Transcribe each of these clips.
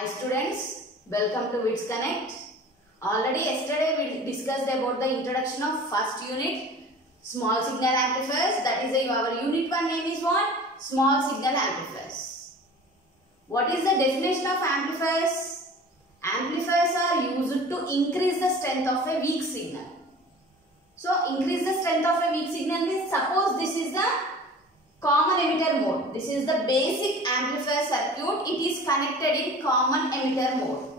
Hi students, welcome to WITS Connect. Already yesterday we discussed about the introduction of first unit, small signal amplifiers. That is our unit 1 name is what? Small signal amplifiers. What is the definition of amplifiers? Amplifiers are used to increase the strength of a weak signal. So increase the strength of a weak signal means, suppose this is the common emitter mode. This is the basic amplifier circuit. It is connected in common emitter mode.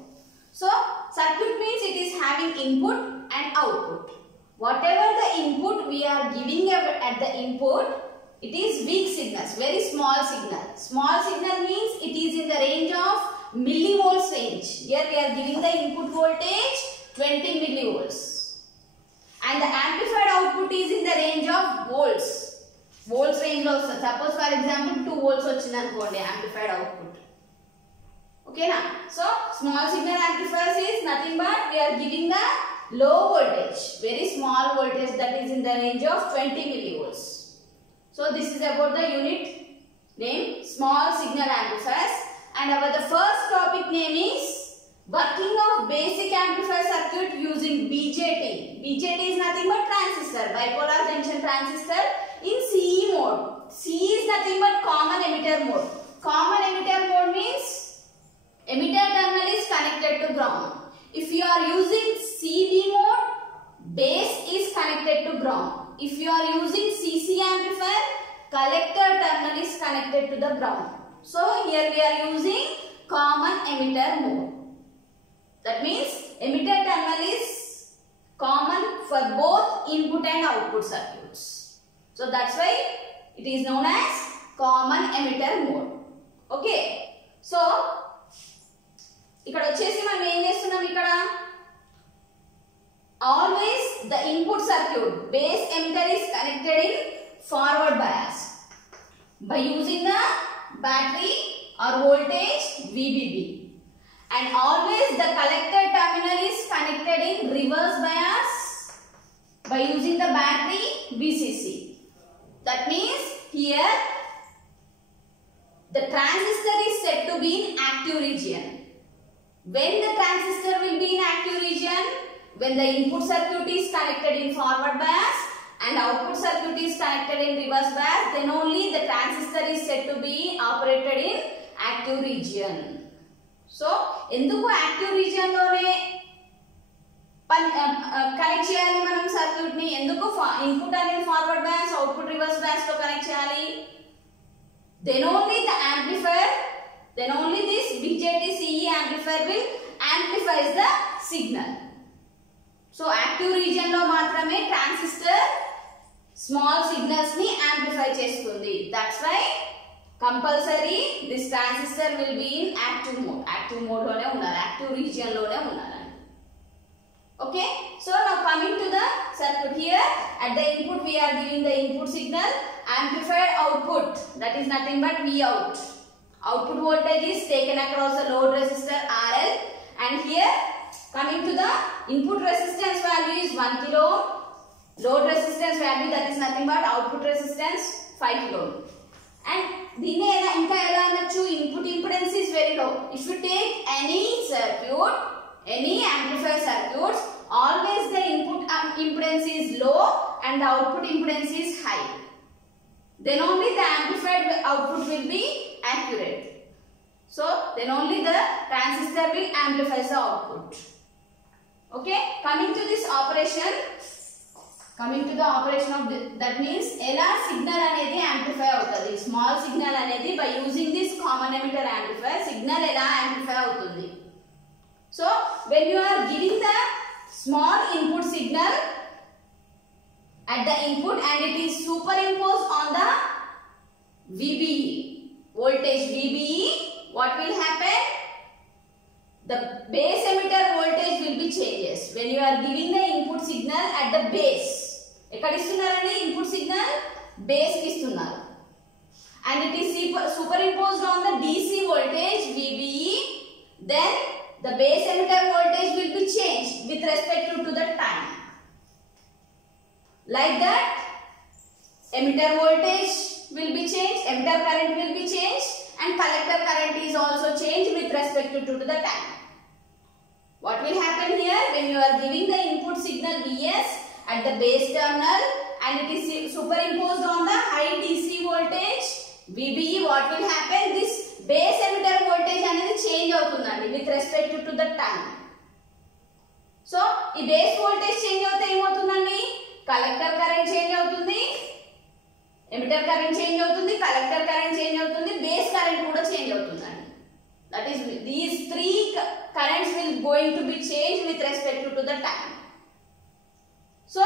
So circuit means it is having input and output. Whatever the input we are giving at the input, it is weak signals, very small signal. Small signal means it is in the range of millivolts range. Here we are giving the input voltage 20 millivolts. And the amplified output is in the range of volts. Volts range also. Suppose for example 2 volts vachindanukondi amplified output. Okay na? So small signal amplifiers is nothing but we are giving the low voltage, very small voltage, that is in the range of 20 millivolts. So this is about the unit name small signal amplifiers, and the first topic name is working of basic amplifier circuit using BJT. BJT is nothing but transistor, bipolar junction transistor in CE mode. CE is nothing but common emitter mode. Common emitter mode means emitter terminal is connected to ground. If you are using CB mode, base is connected to ground. If you are using CC amplifier, collector terminal is connected to the ground. So here we are using common emitter mode. That means emitter terminal is common for both input and output circuits. So that's why it is known as common emitter mode. Okay. So ఇక్కడ వచ్చేసి మనం ఏం చేస్తున్నాం ఇక్కడ, always the input circuit base emitter is connected in forward bias by using the battery or voltage VBB, and always the collector terminal is connected in reverse bias by using the battery VCC. That means here the transistor is said to be in active region. When the transistor will be in active region? When the input circuit is connected in forward bias and output circuit is connected in reverse bias, then only the transistor is said to be operated in active region. So, enduku active region lone connect cheyali manam circuit ni, enduku input అనేది forward bias, output reverse bias lo connect cheyali? Then only the amplifier, then only this BJT CE amplifier will amplify the signal. So active region lo maatrame transistor small signals ni amplify chestundi. That's why compulsory this transistor will be in active mode. Active mode lone unnaru, active region lone unnaru. Okay, so now coming to the circuit, here at the input we are giving the input signal, amplified output, that is nothing but Vout. Output voltage is taken across the load resistor RL, and here coming to the input resistance value is 1 kilo ohm, load resistance value, that is nothing but output resistance 5 kilo ohm. And dine inka ela annachu, input impedance is very low. If you take any circuit, any amplifier circuits, always the input impedance is low and the output impedance is high. Then only the amplified output will be accurate. So then only the transistor will amplify the output. Okay, coming to this operation, coming to the operation of this, that means ela signal anedi amplify avutadi. Small signal anedi by using this common emitter amplifier signal ela amplify avutundi. So when you are giving the small input signal at the input and it is superimposed on the VBE, voltage VBE, what will happen? The base emitter voltage will be changes. When you are giving the input signal at the base, ekkada istunarandi input signal base ki istunnaru, and it is superimposed on the DC voltage VBE, then the base emitter voltage will be changed with respect to the time. Like that, emitter voltage will be changed, emitter current will be changed, and collector current is also changed with respect respect to the time. What will happen here when you are giving the input signal Vs at the base terminal and it is superimposed on the high DC voltage VBE? What will happen? This base emitter voltage అనేది change అవుతుందండి with respect to the time. So ఈ base voltage change అవుతే ఏమవుతుందండి? Collector current change అవుతుంది, emitter current change అవుతుంది, collector current change అవుతుంది, base current కూడా change అవుతుందండి. That is, these three currents will going to be changed with respect to the time. So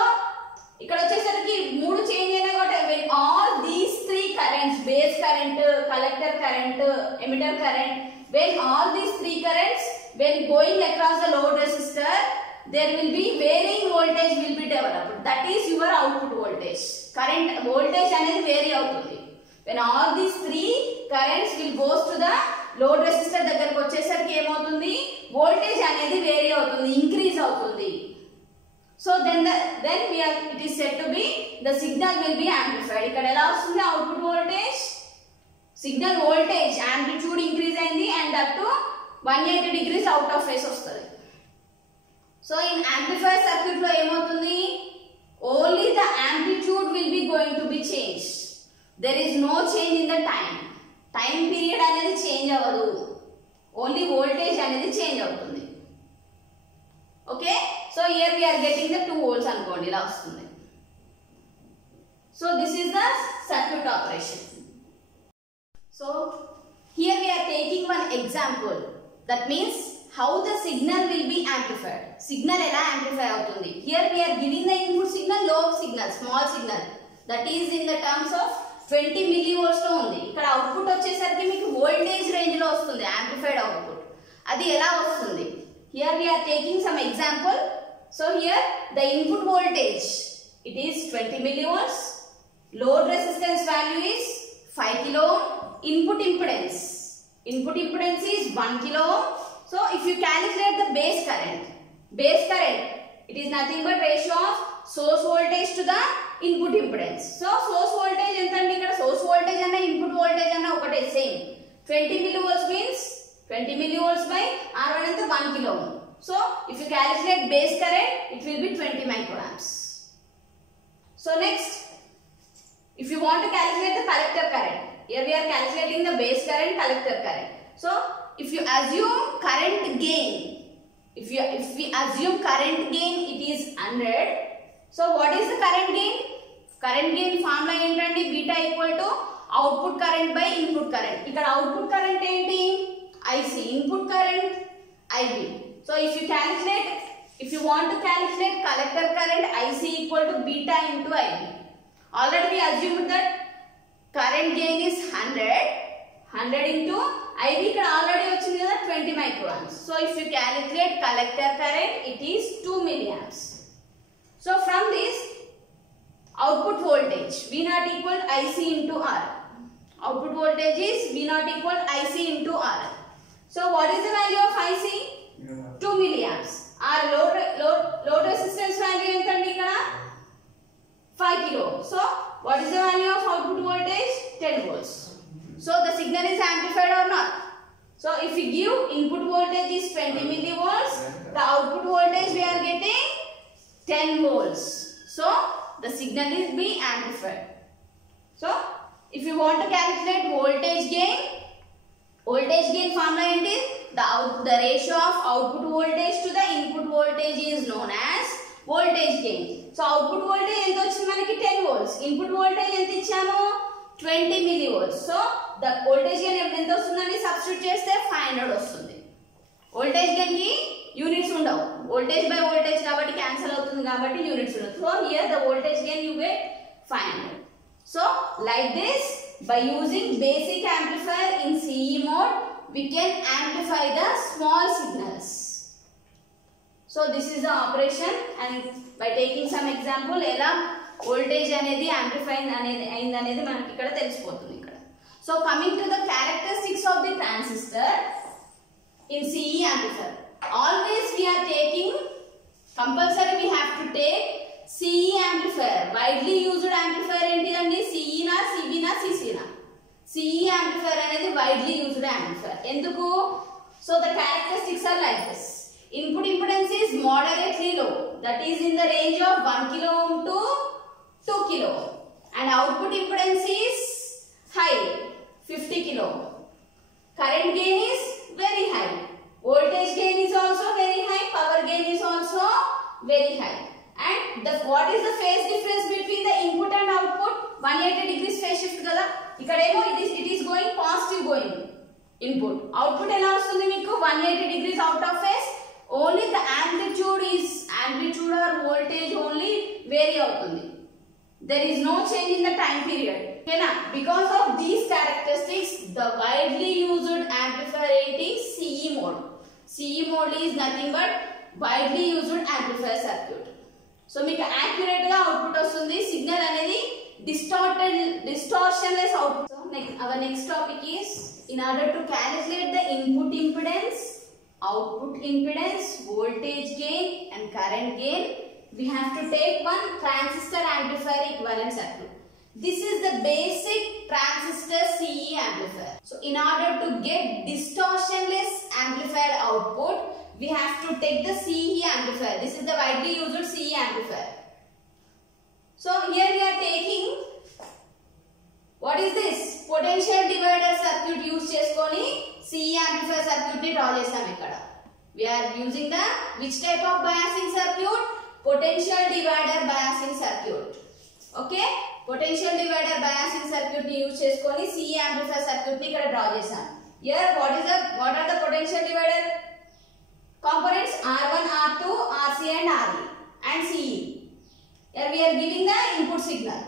ఇక్కడ వచ్చేసరికి మూడు చేంజ్ అయినాయి కాబట్టి when all these three currents, base current, collector current, emitter current, when all these three currents when going across the load resistor, there will be varying voltage will be developed. That is your output voltage. Current voltage అనేది vary అవుతుంది. When all these three currents will goes to the load resistor దగ్గరకు వచ్చేసరికి ఏమవుతుంది? voltage అనేది vary అవుతుంది, increase అవుతుంది. So then it is said to be the signal will be amplified. ఇక్కడ ఎలా వస్తుంది output voltage? Signal voltage amplitude increase అయింది and up to 180 degrees out of phase వస్తుంది. So in amplifier circuit లో ఏమవుతుంది? Only the amplitude will be going to be changed. There is no change in the time. Time period అనేది change అవ్వదు. Only voltage అనేది change అవుతుంది. Okay? So here we are getting the 2 volts అనుకోండి ఇలా వస్తుంది. So this is the circuit operation. So here we are taking one example. That means how the signal will be amplified. Signal ఎలా amplify అవుతుంది? Here we are giving the input signal, low signal, small signal. That is in the terms of 20 millivolts లో ఉంది. ఇక్కడ output వచ్చేసరికి మీకు voltage range లో వస్తుంది amplified output. అది ఎలా వస్తుంది? Here we are taking some example. So here the input voltage, it is 20 millivolts. Load resistance value is 5 kilo ohm. Input impedance is 1 kilo ohm. So if you calculate the base current, it is nothing but ratio of source voltage to the input impedance. So source voltage entandi ikkada source voltage anna input voltage anna okate same. 20 millivolts means 20 millivolts by R1 anta 1 kilo ohm. So if you calculate base current, it will be 20 microamps. So next, if you want to calculate the collector current, here we are calculating the base current, collector current. So if you assume current gain, if we assume current gain it is 100. So what is the current gain? Current gain formula ఏంటండి? beta equal to output current by input current. ఇక్కడ output current ఏంటి? IC, input current IB. So if you want to calculate collector current, IC equal to beta into IB. Already we assumed that current gain is 100 into IB ఇక్కడ already వచ్చింది కదా 20 microamps. So if you calculate collector current, it is 2 milliamps. So from this output voltage V0 equal IC into R. Output voltage is V0 equal IC into R. So what is the value of IC? 2 milliamps. Our load resistance value entandi ikkada 5 kilo. So what is the value of output voltage? 10 volts. So the signal is amplified or not? So if we give input voltage is 20 millivolts, the output voltage we are getting 10 volts. So the signal is being amplified. So if you want to calculate voltage gain formula ఏంటి? The ratio of output voltage to the input voltage is known as voltage gain. So output voltage ఎంత వచ్చింది మనకి 10 volts. Input voltage ఎంత ఇచ్చాము? 20 millivolts. So the voltage gain ఎంత వస్తుందని substitute చేస్తే 500 వస్తుంది. voltage gain కి యూనిట్స్ ఉండవు. voltage by voltage కాబట్టి క్యాన్సిల్ అవుతుంది కాబట్టి యూనిట్స్ ఉండవు. So here the voltage gain you get 500. So like this, by using basic amplifier in CE mode, we can amplify the small signals. So this is the operation, and by taking some example ఎలా voltage అనేది amplify అయింది అనేది మనకి ఇక్కడ తెలిసిపోతుంది ఇక్కడ. So coming to the characteristics of the transistor in CE amplifier, always we are taking compulsory we have to take CE amplifier. Widely used amplifier ఏంటిదండి? CE నా, CB నా, CC నా. CE amplifier అనేది widely used amplifier. ఎందుకు? So the characteristics are like this. Input impedance is moderately low, that is in the range of 1 kilo ohm to 2 kilo ohm, and output impedance is high, 50 kilo ohm. Current gain is very high, voltage gain is also very high, power gain is also very high. And what is the phase difference between the input and output? 180 degrees phase shift kada. Ikkademo it is going positive going input. Output ela vastundi meeku 180 degrees out of phase. Only the amplitude or voltage only vary avutundi. There is no change in the time period. Okay na? Because of these characteristics, the widely used amplifier is CE mode. CE mode is nothing but widely used amplifier circuit. So మీకు accurate గా output వస్తుంది. Signal అనేది distortionless output. So our next topic is, in order to calculate the input impedance, output impedance, voltage gain and current gain, we have to take one transistor amplifier equivalent circuit. This is the basic transistor CE amplifier. So in order to get distortionless amplified output, we have to take the CE amplifier. This is the widely used CE amplifier. So here we are taking, what is this? Potential divider circuit use cheskoni CE amplifier circuit ni draw chesam ikkada. We are using the which type of biasing circuit? Potential divider biasing circuit. Okay? Potential divider biasing circuit ni use cheskoni CE amplifier circuit ni ikkada draw chesam. Here what are the potential divider components? R1, R2, RC and RE and CE. Here we are giving the input signal.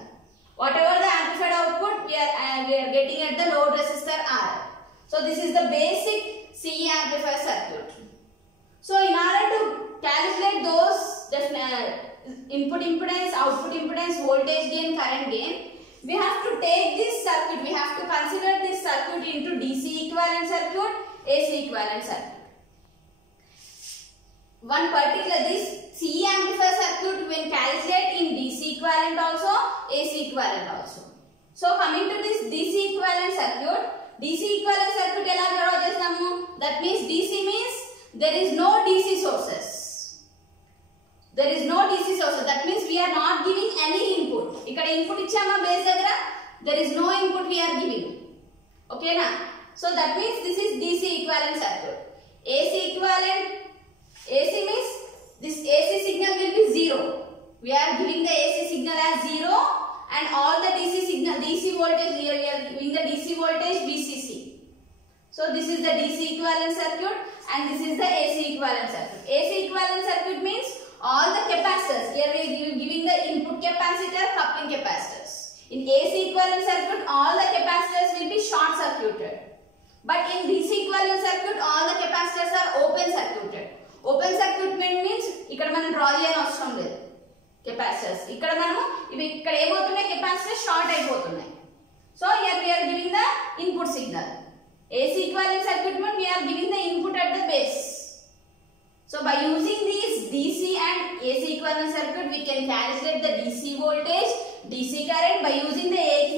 Whatever the amplified output, we are getting at the load resistor R. So this is the basic CE amplifier circuit. So in order to calculate those input impedance, output impedance, voltage gain, current gain, we have to take this circuit. We have to consider this circuit into DC equivalent circuit, AC equivalent circuit. One particular, this CE amplifier circuit when calculate in DC equivalent also, AC equivalent also. So coming to this DC equivalent circuit, DC equivalent circuit ela draw chestamu? That means DC means there is no DC sources. There is no DC sources. That means we are not giving any input. Ikkada input ichama base dagara, there is no input we are giving. Okay na? So that means this is DC equivalent circuit. AC equivalent, AC means this AC signal will be 0. We are giving the AC signal as 0 and all the DC signal, DC voltage, here we are giving the DC voltage VCC. So this is the DC equivalent circuit and this is the AC equivalent circuit. AC equivalent circuit means all the capacitors. Here we are giving the input capacitor, coupling capacitors. In AC equivalent circuit, all the capacitors will be short circuited. But in DC equivalent circuit, all the capacitors are open circuited. Open circuit means ikkada manam draw cheyani avasaram ledhu capacitors. Ikkada manamu ivi ikkada emothunnayi capacitors short ayipothunnayi. So here we are giving the input signal. AC equivalent circuit means we are giving the input at the base. So by using these DC and AC equivalent circuit, we can calculate the DC voltage, DC current. By using the AC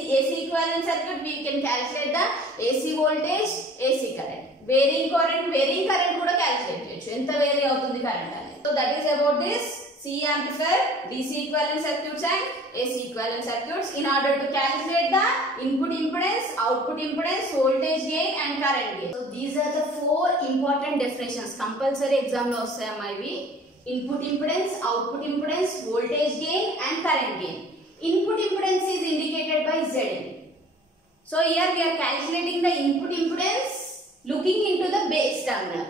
equivalent circuit, we can calculate the AC voltage, AC current. Varying current kuda calculate cheyochu. Enta vary avutundi current ani. So that is about this CE amplifier, DC equivalent circuits and AC equivalent circuits in order to calculate the input impedance, output impedance, voltage gain and current gain. So these are the 4 important definitions. Compulsory exam lo vastayamma ivi. Input impedance, output impedance, voltage gain and current gain. Input impedance is indicated by Zn. So here we are calculating the input impedance looking into the base terminal.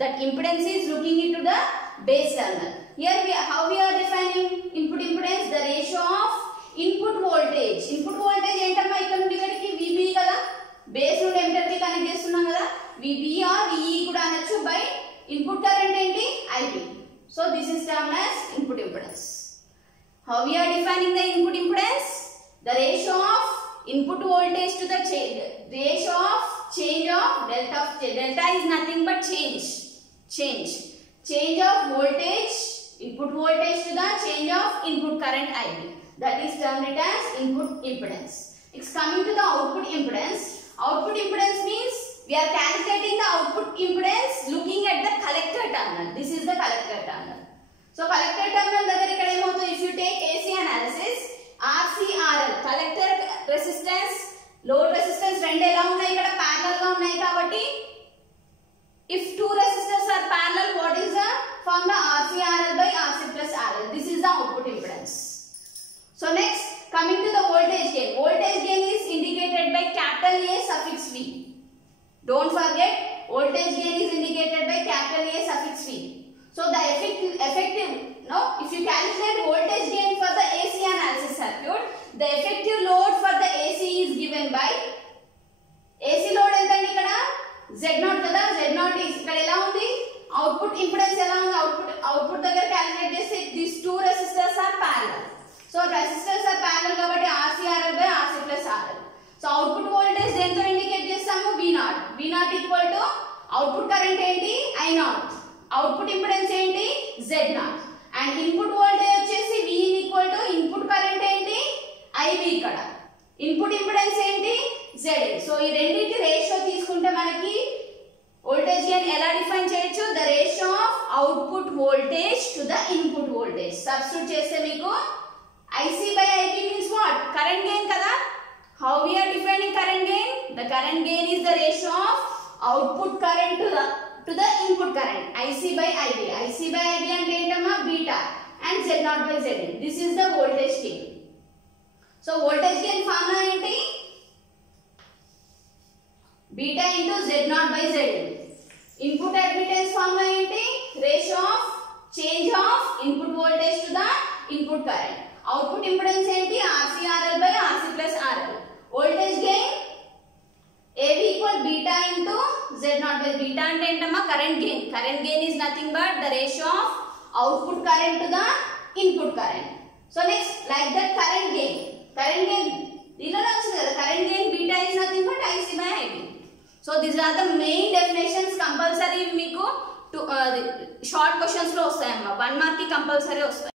That impedance is looking into the base terminal. Here how we are defining input impedance? The ratio of input voltage. Input voltage entamma ikkada nundi ikkadiki VB kada. Base నుండి emitter ki connect chestunnam kada. VB or VE kuda anachu by input current enti IB. So this is termed as input impedance. How we are defining the input impedance? The ratio of input voltage to the ratio of change of delta. Delta is nothing but change of voltage, input voltage to the change of input current IB. That is termed as input impedance. It's coming to the output impedance. Output impedance means We are calculating the output impedance looking at the collector terminal. This is the collector terminal. So collector terminal దగ్గర ఇక్కడ ఏమవుతుంది, if you take AC analysis, RCRL collector resistance, load resistance రెండు ఎలా ఉన్నాయి ఇక్కడ parallel గా ఉన్నాయి కాబట్టి if two resistors are parallel, what is the formula? RCRL by RC plus RL. This is the output impedance. So next, coming to the voltage gain. Voltage gain is indicated by capital A suffix V. Don't forget, voltage gain is indicated by capital A suffix V. So the effective, no, if you calculate voltage gain for the AC analysis circuit, the effective load for the AC is given by AC load entandi ikkada Z0 kada, Z0 is ikkada ela undi, output impedance ela undi, output దగ్గర calculate చేస్తే these two resistors are parallel. So resistors are parallel కాబట్టి RCRL by RC plus RL. So output voltage దేంతో indicate చేస్తాము? V0. V0 equal to output current ఏంటి? I0. Output impedance ఏంటి? Z0. And input voltage వచ్చేసి V equal to input current ఏంటి? IB. ఇక్కడ input impedance ఏంటి? ZA. So ఈ రెండింటి రేషియో తీసుకుంటే మనకి వోల్టేజ్ గెయిన్ ఎలా డిఫైన్ చేయొచ్చు? The ratio of output voltage to the input voltage. Substitute చేస్తే మీకు IC by IB means what? Current gain kada. How we are defining current gain? The current gain is the ratio of output current to the input current. IC by IB. IC by IB ante entama beta and Z0 by Zn. This is the voltage gain. So voltage gain formula enti? Beta into Z0 by Zn. Input admittance formula enti? Ratio of change of input voltage to the input current. Output impedance ఏంటి? RCRL by RC plus RL. Voltage gain AV equal beta into Z0 by beta అంటే ఏంటమ్మా? Current gain. Current gain is nothing but the ratio of output current to the input current. So next, like that current gain. Current gain దీనిలోనే వచ్చింది కదా, current gain beta is nothing but IC by IB. So these are the main definitions. Compulsory మీకు short questions లో వస్తాయమ్మా, 1 mark కి compulsory వస్తాయి.